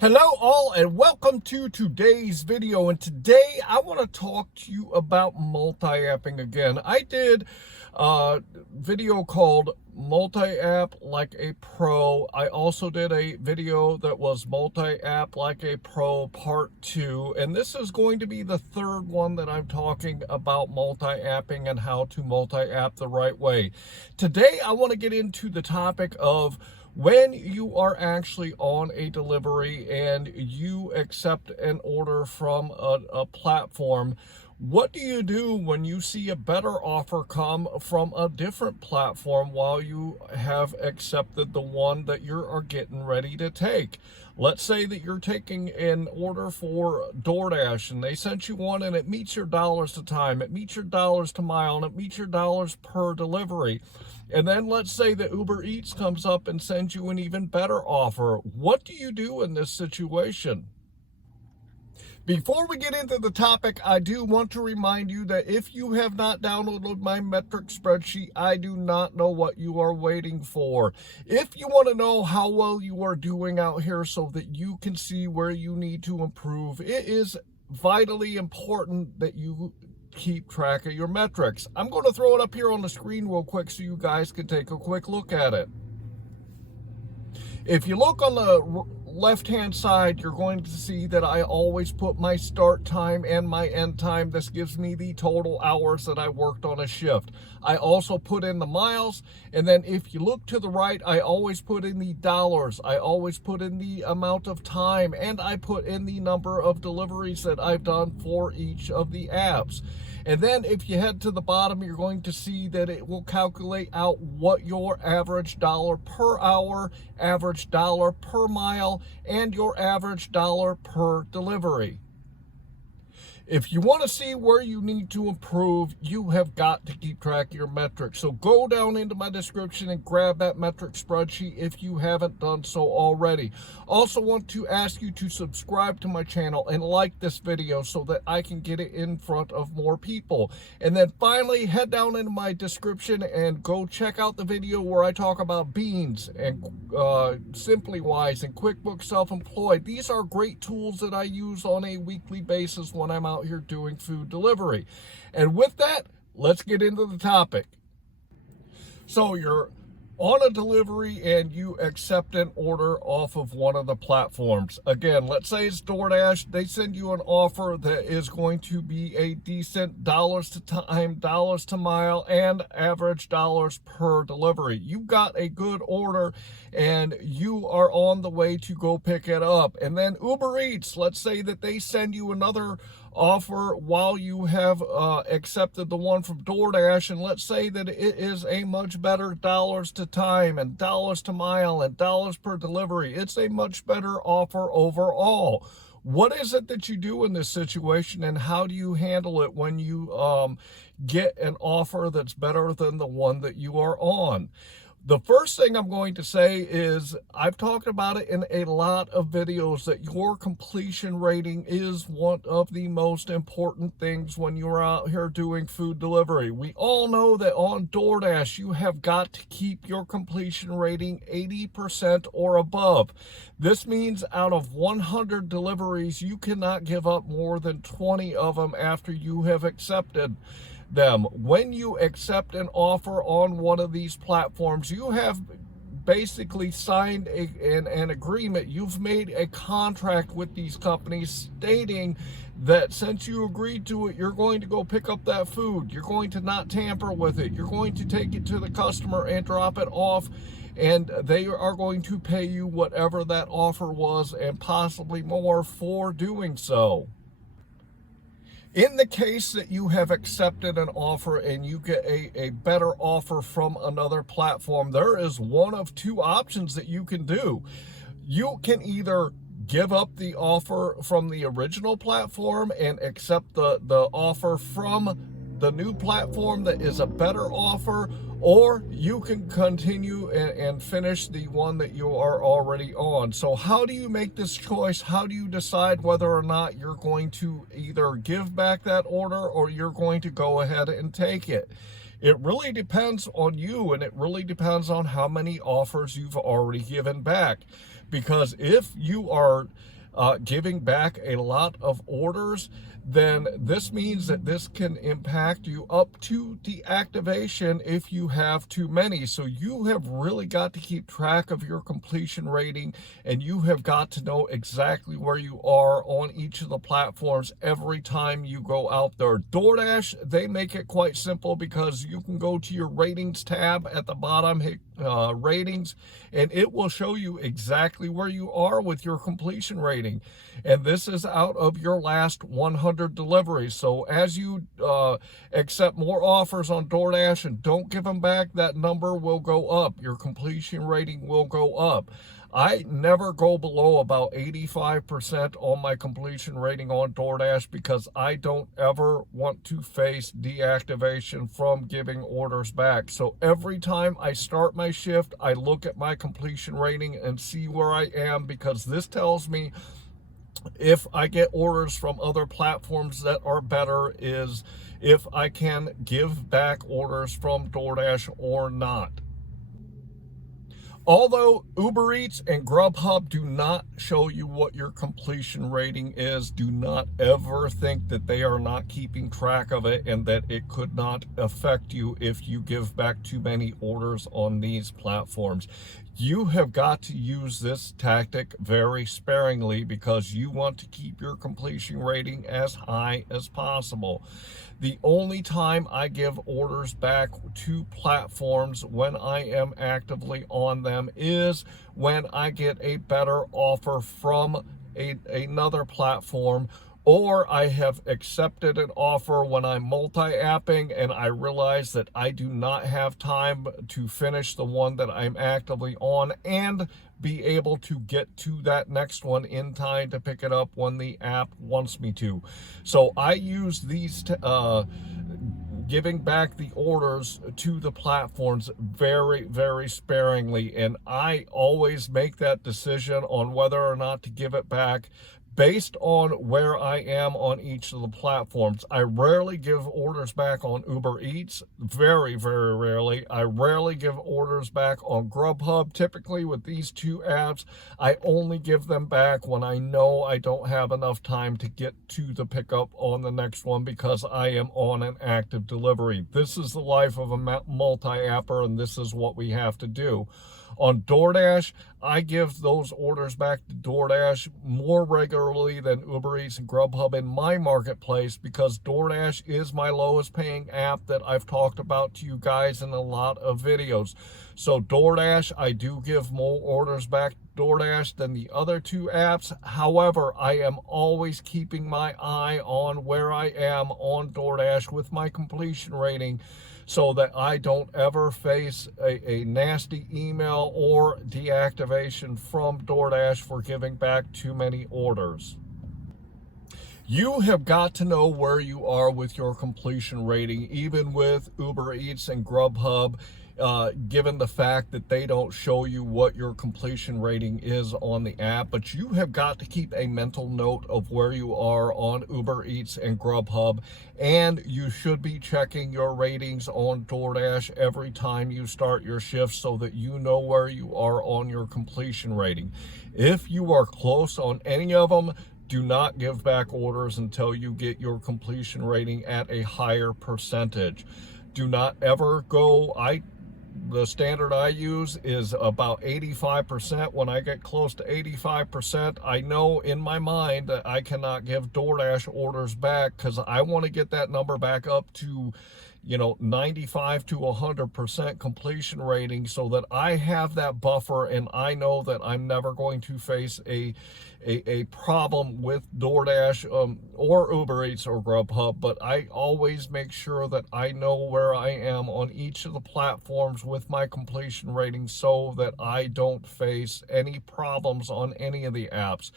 Hello all and welcome to today's video, and today I want to talk to you about multi-apping again. I did a video called Multi-App Like a Pro. I also did a video that was Multi-App Like a Pro Part 2, and this is going to be the third one that I'm talking about multi-apping and how to multi-app the right way. Today I want to get into the topic of when you are actually on a delivery and you accept an order from a platform. What do you do when you see a better offer come from a different platform while you have accepted the one that you are getting ready to take? Let's say that you're taking an order for DoorDash and they sent you one and it meets your dollars to time, it meets your dollars to mile, and it meets your dollars per delivery. And then let's say that Uber Eats comes up and sends you an even better offer. What do you do in this situation? Before we get into the topic, I do want to remind you that if you have not downloaded my metric spreadsheet, I do not know what you are waiting for. If you want to know how well you are doing out here so that you can see where you need to improve, it is vitally important that you keep track of your metrics. I'm going to throw it up here on the screen real quick so you guys can take a quick look at it. If you look on the left-hand side, you're going to see that I always put my start time and my end time. This gives me the total hours that I worked on a shift. I also put in the miles, and then if you look to the right, I always put in the dollars. I always put in the amount of time, and I put in the number of deliveries that I've done for each of the apps. And then if you head to the bottom, you're going to see that it will calculate out what your average dollar per hour, average dollar per mile, and your average dollar per delivery. If you want to see where you need to improve, you have got to keep track of your metrics. So go down into my description and grab that metric spreadsheet if you haven't done so already. Also want to ask you to subscribe to my channel and like this video so that I can get it in front of more people. And then finally, head down into my description and go check out the video where I talk about Beans and SimplyWise and QuickBooks Self-Employed. These are great tools that I use on a weekly basis when I'm out here doing food delivery. And with that, let's get into the topic. So you're on a delivery and you accept an order off of one of the platforms. Again, let's say it's DoorDash. They send you an offer that is going to be a decent dollars to time, dollars to mile, and average dollars per delivery. You got a good order and you are on the way to go pick it up. And then Uber Eats, let's say that they send you another offer while you have accepted the one from DoorDash, and let's say that it is a much better dollars to time and dollars to mile and dollars per delivery. It's a much better offer overall. What is it that you do in this situation, and how do you handle it when you get an offer that's better than the one that you are on? The first thing I'm going to say is I've talked about it in a lot of videos that your completion rating is one of the most important things when you're out here doing food delivery. We all know that on DoorDash, you have got to keep your completion rating 80% or above. This means out of 100 deliveries, you cannot give up more than 20 of them after you have accepted them. When you accept an offer on one of these platforms, you have basically signed an agreement. You've made a contract with these companies stating that since you agreed to it, you're going to go pick up that food. You're going to not tamper with it. You're going to take it to the customer and drop it off, and they are going to pay you whatever that offer was and possibly more for doing so. In the case that you have accepted an offer and you get a better offer from another platform, there is one of two options that you can do. You can either give up the offer from the original platform and accept the offer from the new platform that is a better offer, or you can continue and finish the one that you are already on. So how do you make this choice? How do you decide whether or not you're going to either give back that order or you're going to go ahead and take it? It really depends on you, and it really depends on how many offers you've already given back. because if you are giving back a lot of orders, then this means that this can impact you up to deactivation if you have too many. So you have really got to keep track of your completion rating, and you have got to know exactly where you are on each of the platforms every time you go out there. DoorDash, they make it quite simple, because you can go to your ratings tab at the bottom, hit ratings, and it will show you exactly where you are with your completion rating. And this is out of your last 100 deliveries. So as you accept more offers on DoorDash and don't give them back, that number will go up. Your completion rating will go up. I never go below about 85% on my completion rating on DoorDash, because I don't ever want to face deactivation from giving orders back. So every time I start my shift, I look at my completion rating and see where I am, because this tells me if I get orders from other platforms that are better, is if I can give back orders from DoorDash or not. Although Uber Eats and GrubHub do not show you what your completion rating is, do not ever think that they are not keeping track of it and that it could not affect you if you give back too many orders on these platforms. You have got to use this tactic very sparingly, because you want to keep your completion rating as high as possible. The only time I give orders back to platforms when I am actively on them is when I get a better offer from another platform, or I have accepted an offer when I'm multi-apping and I realize that I do not have time to finish the one that I'm actively on and be able to get to that next one in time to pick it up when the app wants me to. So I use these giving back the orders to the platforms very, very sparingly, and I always make that decision on whether or not to give it back based on where I am on each of the platforms. I rarely give orders back on Uber Eats, very, very rarely. I rarely give orders back on GrubHub. Typically with these two apps, I only give them back when I know I don't have enough time to get to the pickup on the next one, because I am on an active delivery. This is the life of a multi-apper, and this is what we have to do. On DoorDash, I give those orders back to DoorDash more regularly than Uber Eats and GrubHub in my marketplace, because DoorDash is my lowest paying app that I've talked about to you guys in a lot of videos. So DoorDash, I do give more orders back to DoorDash than the other two apps. However, I am always keeping my eye on where I am on DoorDash with my completion rating, so that I don't ever face a nasty email or deactivation from DoorDash for giving back too many orders. You have got to know where you are with your completion rating, even with Uber Eats and GrubHub, given the fact that they don't show you what your completion rating is on the app. But you have got to keep a mental note of where you are on Uber Eats and GrubHub, and you should be checking your ratings on DoorDash every time you start your shift, so that you know where you are on your completion rating. If you are close on any of them, do not give back orders until you get your completion rating at a higher percentage. Do not ever go, the standard I use is about 85%. When I get close to 85%, I know in my mind that I cannot give DoorDash orders back, because I want to get that number back up to 95 to 100% completion rating, so that I have that buffer and I know that I'm never going to face a problem with DoorDash or Uber Eats or GrubHub. But I always make sure that I know where I am on each of the platforms with my completion rating, so that I don't face any problems on any of the apps.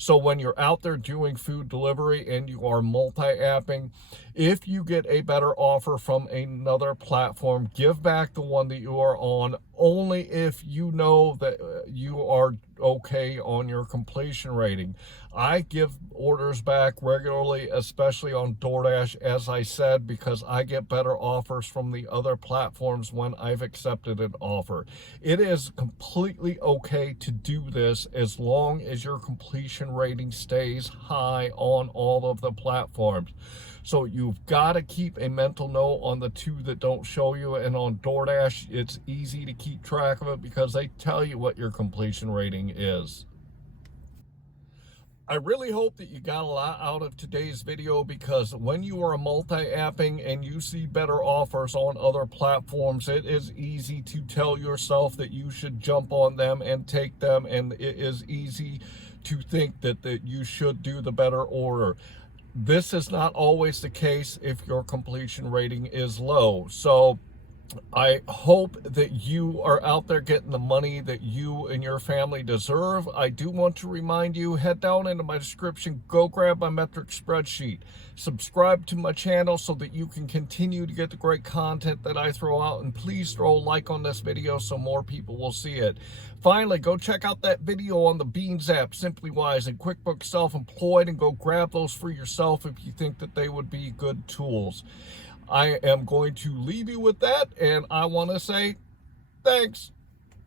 So when you're out there doing food delivery and you are multi-apping, if you get a better offer from another platform, give back the one that you are on. only if you know that you are okay on your completion rating. I give orders back regularly, especially on DoorDash, as I said, because I get better offers from the other platforms when I've accepted an offer. It is completely okay to do this as long as your completion rating stays high on all of the platforms. So you've got to keep a mental note on the two that don't show you, and on DoorDash, it's easy to keep track of it because they tell you what your completion rating is. I really hope that you got a lot out of today's video, because when you are multi-apping and you see better offers on other platforms, it is easy to tell yourself that you should jump on them and take them, and it is easy to think that you should do the better order. This is not always the case if your completion rating is low. So I hope that you are out there getting the money that you and your family deserve. I do want to remind you, head down into my description, go grab my metric spreadsheet, subscribe to my channel so that you can continue to get the great content that I throw out, and please throw a like on this video so more people will see it. Finally, go check out that video on the Beans app, SimplyWise, and QuickBooks Self-Employed, and go grab those for yourself if you think that they would be good tools. I am going to leave you with that, and I want to say thanks.